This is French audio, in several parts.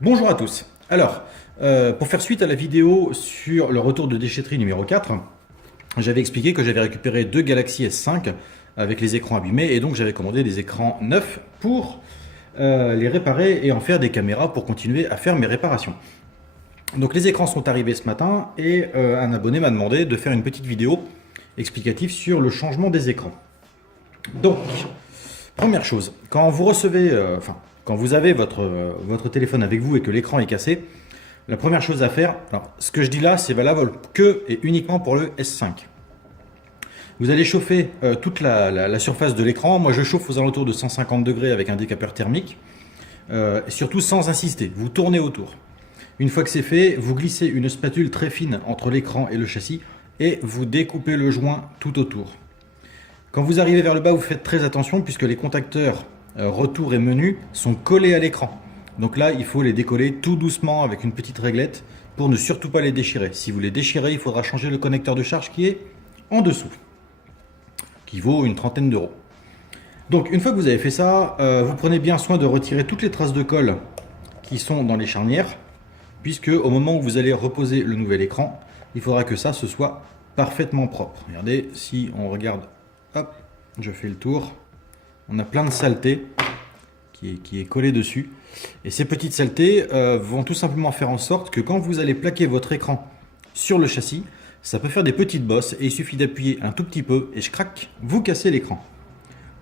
Bonjour à tous. Alors, pour faire suite à la vidéo sur le retour de déchetterie numéro 4, j'avais expliqué que j'avais récupéré deux Galaxy S5 avec les écrans abîmés et donc j'avais commandé des écrans neufs pour les réparer et en faire des caméras pour continuer à faire mes réparations. Donc les écrans sont arrivés ce matin et un abonné m'a demandé de faire une petite vidéo explicative sur le changement des écrans. Donc, première chose, quand vous recevez, quand vous avez votre téléphone avec vous et que l'écran est cassé, la première chose à faire, alors, ce que je dis là, c'est valable que et uniquement pour le S5. Vous allez chauffer toute la surface de l'écran. Moi, je chauffe aux alentours de 150 degrés avec un décapeur thermique, et surtout sans insister. Vous tournez autour. Une fois que c'est fait, vous glissez une spatule très fine entre l'écran et le châssis et vous découpez le joint tout autour. Quand vous arrivez vers le bas, vous faites très attention puisque les contacteurs retour et menu sont collés à l'écran. Donc là, il faut les décoller tout doucement avec une petite réglette pour ne surtout pas les déchirer. Si vous les déchirez, il faudra changer le connecteur de charge qui est en dessous, qui vaut une trentaine d'euros. Donc une fois que vous avez fait ça, vous prenez bien soin de retirer toutes les traces de colle qui sont dans les charnières, puisque au moment où vous allez reposer le nouvel écran, il faudra que ça se soit parfaitement propre. Regardez, si on regarde, hop, je fais le tour, on a plein de saleté qui est collé dessus. Et ces petites saletés vont tout simplement faire en sorte que quand vous allez plaquer votre écran sur le châssis, ça peut faire des petites bosses et il suffit d'appuyer un tout petit peu et crac, vous cassez l'écran.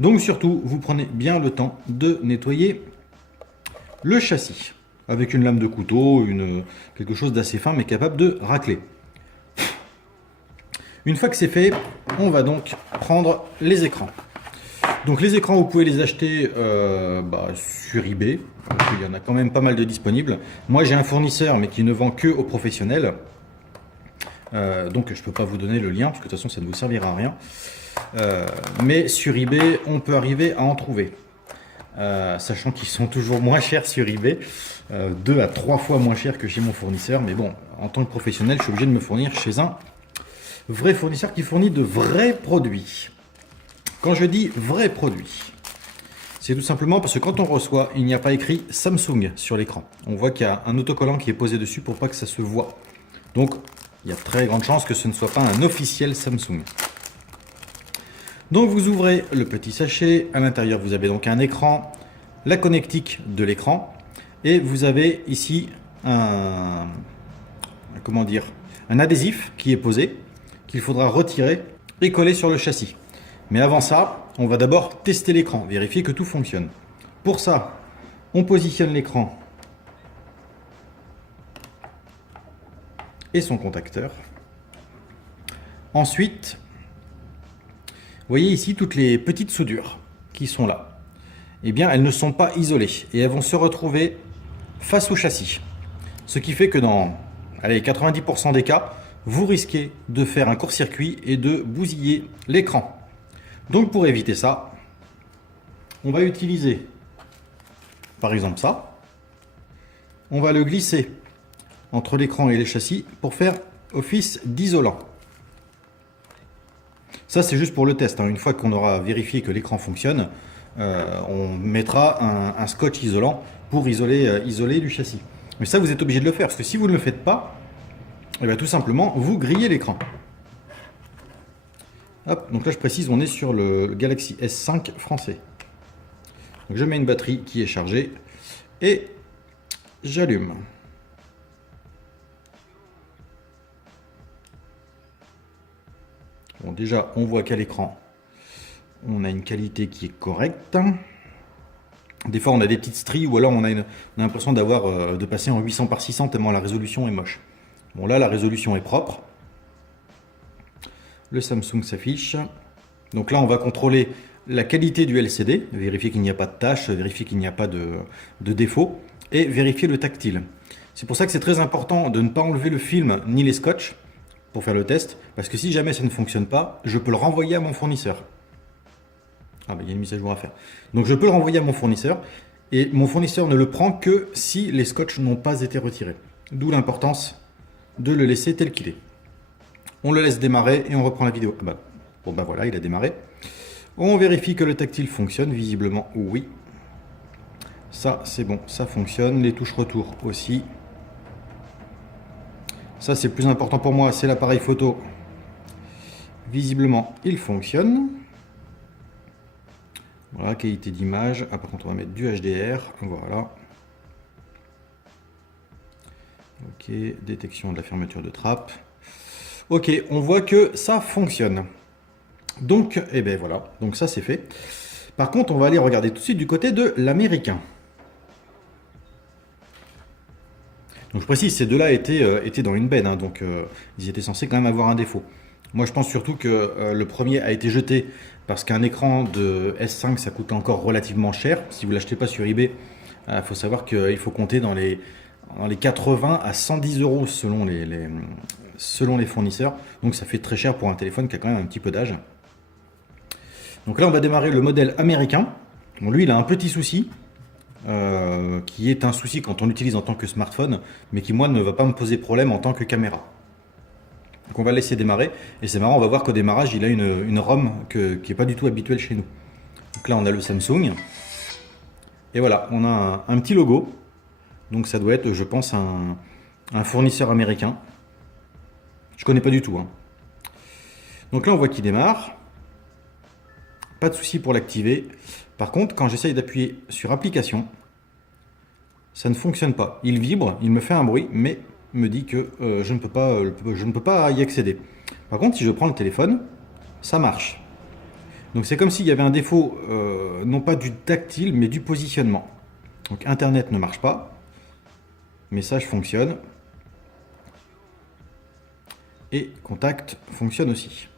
Donc surtout, vous prenez bien le temps de nettoyer le châssis avec une lame de couteau, quelque chose d'assez fin mais capable de racler. Une fois que c'est fait, on va donc prendre les écrans. Donc les écrans, vous pouvez les acheter sur eBay. Il y en a quand même pas mal de disponibles. Moi, j'ai un fournisseur, mais qui ne vend que aux professionnels. Donc je ne peux pas vous donner le lien, parce que de toute façon, ça ne vous servira à rien. Mais sur eBay, on peut arriver à en trouver. Sachant qu'ils sont toujours moins chers sur eBay. 2 à 3 fois moins chers que chez mon fournisseur. Mais bon, en tant que professionnel, je suis obligé de me fournir chez un vrai fournisseur qui fournit de vrais produits. Quand je dis vrai produit, c'est tout simplement parce que quand on reçoit, il n'y a pas écrit Samsung sur l'écran. On voit qu'il y a un autocollant qui est posé dessus pour pas que ça se voit. Donc, il y a très grande chance que ce ne soit pas un officiel Samsung. Donc, vous ouvrez le petit sachet. À l'intérieur, vous avez donc un écran, la connectique de l'écran, et vous avez ici un adhésif qui est posé, qu'il faudra retirer et coller sur le châssis. Mais avant ça, on va d'abord tester l'écran, vérifier que tout fonctionne. Pour ça, on positionne l'écran et son contacteur. Ensuite, vous voyez ici toutes les petites soudures qui sont là. Eh bien, elles ne sont pas isolées et elles vont se retrouver face au châssis. Ce qui fait que dans 90% des cas, vous risquez de faire un court-circuit et de bousiller l'écran. Donc pour éviter ça, on va utiliser par exemple ça. On va le glisser entre l'écran et les châssis pour faire office d'isolant. Ça c'est juste pour le test, hein. Une fois qu'on aura vérifié que l'écran fonctionne, on mettra un scotch isolant pour isoler du châssis. Mais ça vous êtes obligé de le faire, parce que si vous ne le faites pas, eh bien, tout simplement vous grillez l'écran. Hop, donc là je précise, on est sur le Galaxy S5 français. Donc je mets une batterie qui est chargée et j'allume. Bon, déjà on voit qu'à l'écran on a une qualité qui est correcte. Des fois on a des petites stries ou alors on a l'impression de passer en 800 par 600 tellement la résolution est moche. Bon là la résolution est propre. Le Samsung s'affiche. Donc là, on va contrôler la qualité du LCD, vérifier qu'il n'y a pas de tâches, vérifier qu'il n'y a pas de défaut, et vérifier le tactile. C'est pour ça que c'est très important de ne pas enlever le film ni les scotch pour faire le test, parce que si jamais ça ne fonctionne pas, je peux le renvoyer à mon fournisseur. Ah ben il y a une mise à jour à faire. Donc je peux le renvoyer à mon fournisseur, et mon fournisseur ne le prend que si les scotch n'ont pas été retirés. D'où l'importance de le laisser tel qu'il est. On le laisse démarrer et on reprend la vidéo. Bon ben voilà, il a démarré. On vérifie que le tactile fonctionne, visiblement oui. Ça, c'est bon, ça fonctionne. Les touches retour aussi. Ça, c'est le plus important pour moi, c'est l'appareil photo. Visiblement, il fonctionne. Voilà, qualité d'image. Ah, par contre, on va mettre du HDR. Voilà. Ok, détection de la fermeture de trappe. Ok, on voit que ça fonctionne. Donc, eh ben voilà, donc ça c'est fait. Par contre, on va aller regarder tout de suite du côté de l'américain. Donc je précise, ces deux-là étaient dans une benne, hein, donc ils étaient censés quand même avoir un défaut. Moi je pense surtout que le premier a été jeté parce qu'un écran de S5 ça coûte encore relativement cher. Si vous ne l'achetez pas sur eBay, il faut savoir qu'il faut compter dans les 80 à 110 euros selon les fournisseurs. Donc ça fait très cher pour un téléphone qui a quand même un petit peu d'âge. Donc là on va démarrer le modèle américain. Bon, lui il a un petit souci. Qui est un souci quand on l'utilise en tant que smartphone, mais qui moi ne va pas me poser problème en tant que caméra. Donc on va le laisser démarrer, et c'est marrant, on va voir qu'au démarrage il a une ROM qui n'est pas du tout habituelle chez nous. Donc là on a le Samsung, et voilà, on a un petit logo, donc ça doit être je pense un fournisseur américain. Je connais pas du tout, hein. Donc là on voit qu'il démarre, pas de souci pour l'activer. Par contre, quand j'essaye d'appuyer sur application, ça ne fonctionne pas. Il vibre, il me fait un bruit, mais me dit que je ne peux pas y accéder. Par contre, si je prends le téléphone, ça marche. Donc c'est comme s'il y avait un défaut, non pas du tactile, mais du positionnement. Donc Internet ne marche pas, message fonctionne, et contact fonctionne aussi.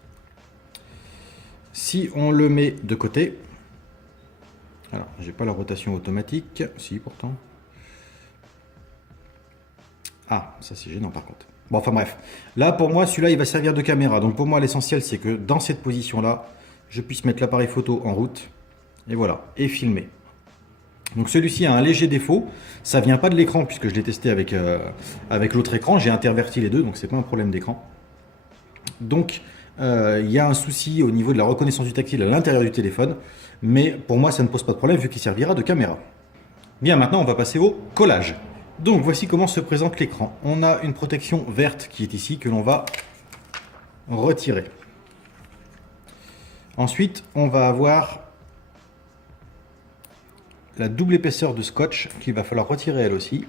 Si on le met de côté, alors j'ai pas la rotation automatique, si pourtant. Ah, ça c'est gênant par contre. Bon, enfin bref. Là, pour moi, celui-là, il va servir de caméra. Donc pour moi, l'essentiel, c'est que dans cette position-là, je puisse mettre l'appareil photo en route. Et voilà, et filmer. Donc celui-ci a un léger défaut. Ça vient pas de l'écran, puisque je l'ai testé avec l'autre écran. J'ai interverti les deux, donc c'est pas un problème d'écran. Donc, il y a un souci au niveau de la reconnaissance du tactile à l'intérieur du téléphone. Mais pour moi, ça ne pose pas de problème, vu qu'il servira de caméra. Bien, maintenant, on va passer au collage. Donc voici comment se présente l'écran. On a une protection verte qui est ici que l'on va retirer. Ensuite, on va avoir la double épaisseur de scotch qu'il va falloir retirer elle aussi.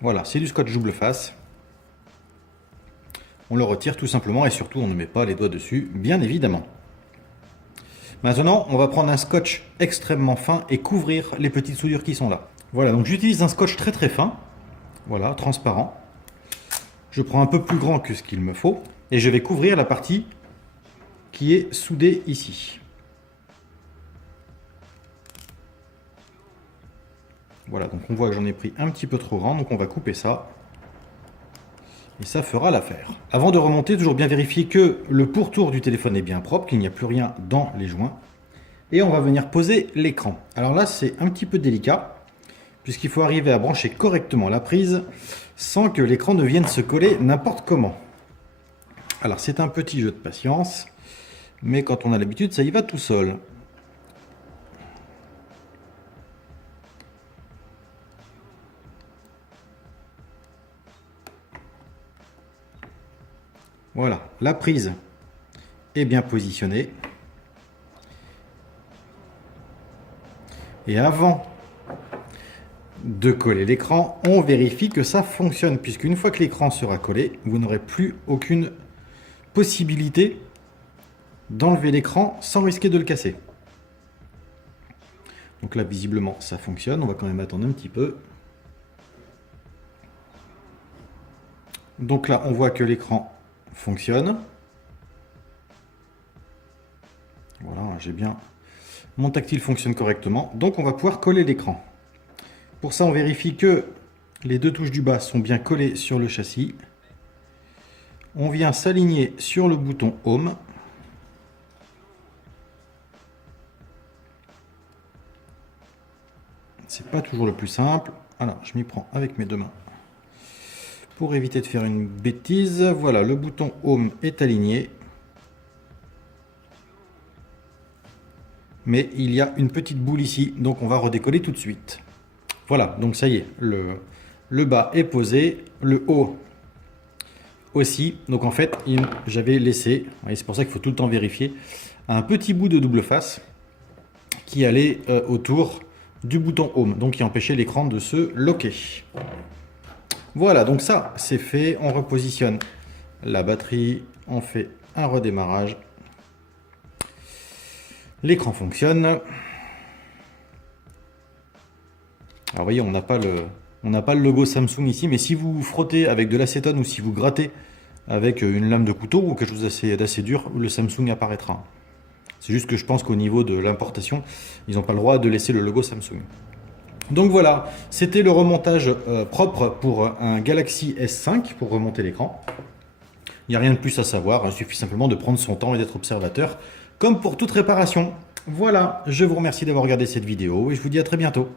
Voilà, c'est du scotch double face. On le retire tout simplement et surtout on ne met pas les doigts dessus, bien évidemment. Maintenant, on va prendre un scotch extrêmement fin et couvrir les petites soudures qui sont là. Voilà, donc j'utilise un scotch très très fin, voilà, transparent. Je prends un peu plus grand que ce qu'il me faut et je vais couvrir la partie qui est soudée ici. Voilà, donc on voit que j'en ai pris un petit peu trop grand, donc on va couper ça. Et ça fera l'affaire. Avant de remonter, toujours bien vérifier que le pourtour du téléphone est bien propre, qu'il n'y a plus rien dans les joints. Et on va venir poser l'écran. Alors là, c'est un petit peu délicat, puisqu'il faut arriver à brancher correctement la prise sans que l'écran ne vienne se coller n'importe comment. Alors c'est un petit jeu de patience, mais quand on a l'habitude, ça y va tout seul. Voilà, la prise est bien positionnée. Et avant de coller l'écran, on vérifie que ça fonctionne, puisqu'une fois que l'écran sera collé, vous n'aurez plus aucune possibilité d'enlever l'écran sans risquer de le casser. Donc là, visiblement, ça fonctionne. On va quand même attendre un petit peu. Donc là, on voit que l'écran fonctionne. Voilà, j'ai bien... Mon tactile fonctionne correctement. Donc on va pouvoir coller l'écran. Pour ça, on vérifie que les deux touches du bas sont bien collées sur le châssis. On vient s'aligner sur le bouton Home. C'est pas toujours le plus simple. Alors, je m'y prends avec mes deux mains. Pour éviter de faire une bêtise, voilà, le bouton Home est aligné. mais il y a une petite boule ici, donc on va redécoller tout de suite. Voilà, donc ça y est, le bas est posé, le haut aussi. Donc en fait, j'avais laissé, et c'est pour ça qu'il faut tout le temps vérifier, un petit bout de double face qui allait autour du bouton Home, donc qui empêchait l'écran de se loquer. Voilà, donc ça c'est fait, on repositionne la batterie, on fait un redémarrage. L'écran fonctionne. Alors vous voyez, on n'a pas le logo Samsung ici, mais si vous frottez avec de l'acétone ou si vous grattez avec une lame de couteau ou quelque chose d'assez dur, le Samsung apparaîtra. C'est juste que je pense qu'au niveau de l'importation, ils n'ont pas le droit de laisser le logo Samsung. Donc voilà, c'était le remontage propre pour un Galaxy S5 pour remonter l'écran. Il n'y a rien de plus à savoir, il suffit simplement de prendre son temps et d'être observateur, comme pour toute réparation. Voilà, je vous remercie d'avoir regardé cette vidéo et je vous dis à très bientôt.